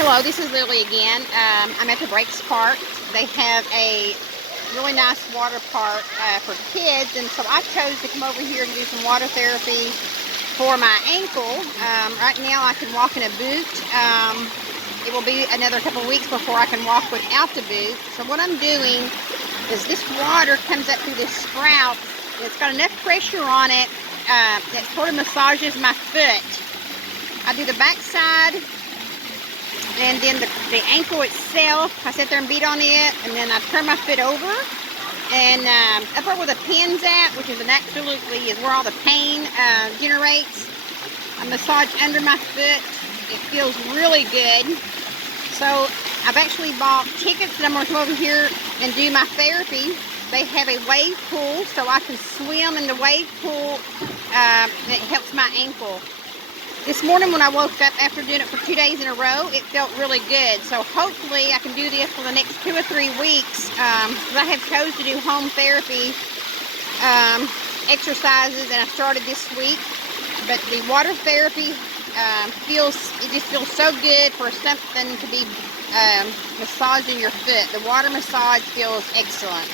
Hello, this is Lily again. I'm at the Breaks Park. They have a really nice water park for kids, and so I chose to come over here to do some water therapy for my ankle. Right now I can walk in a boot. It will be another couple weeks before I can walk without the boot. So what I'm doing is this water comes up through this sprout. It's got enough pressure on it that sort of massages my foot. I do the back side, and then the ankle itself, I sit there and beat on it, and then I turn my foot over, and up where the pin's at, which is absolutely where all the pain generates, I massage under my foot. It feels really good. So I've actually bought tickets, and I'm going to come over here and do my therapy. They have a wave pool, so I can swim in the wave pool, and it helps my ankle. This morning when I woke up after doing it for 2 days in a row, it felt really good. So hopefully I can do this for the next 2 or 3 weeks. I have chose to do home therapy exercises, and I started this week. But the water therapy just feels so good for something to be massaging your foot. The water massage feels excellent.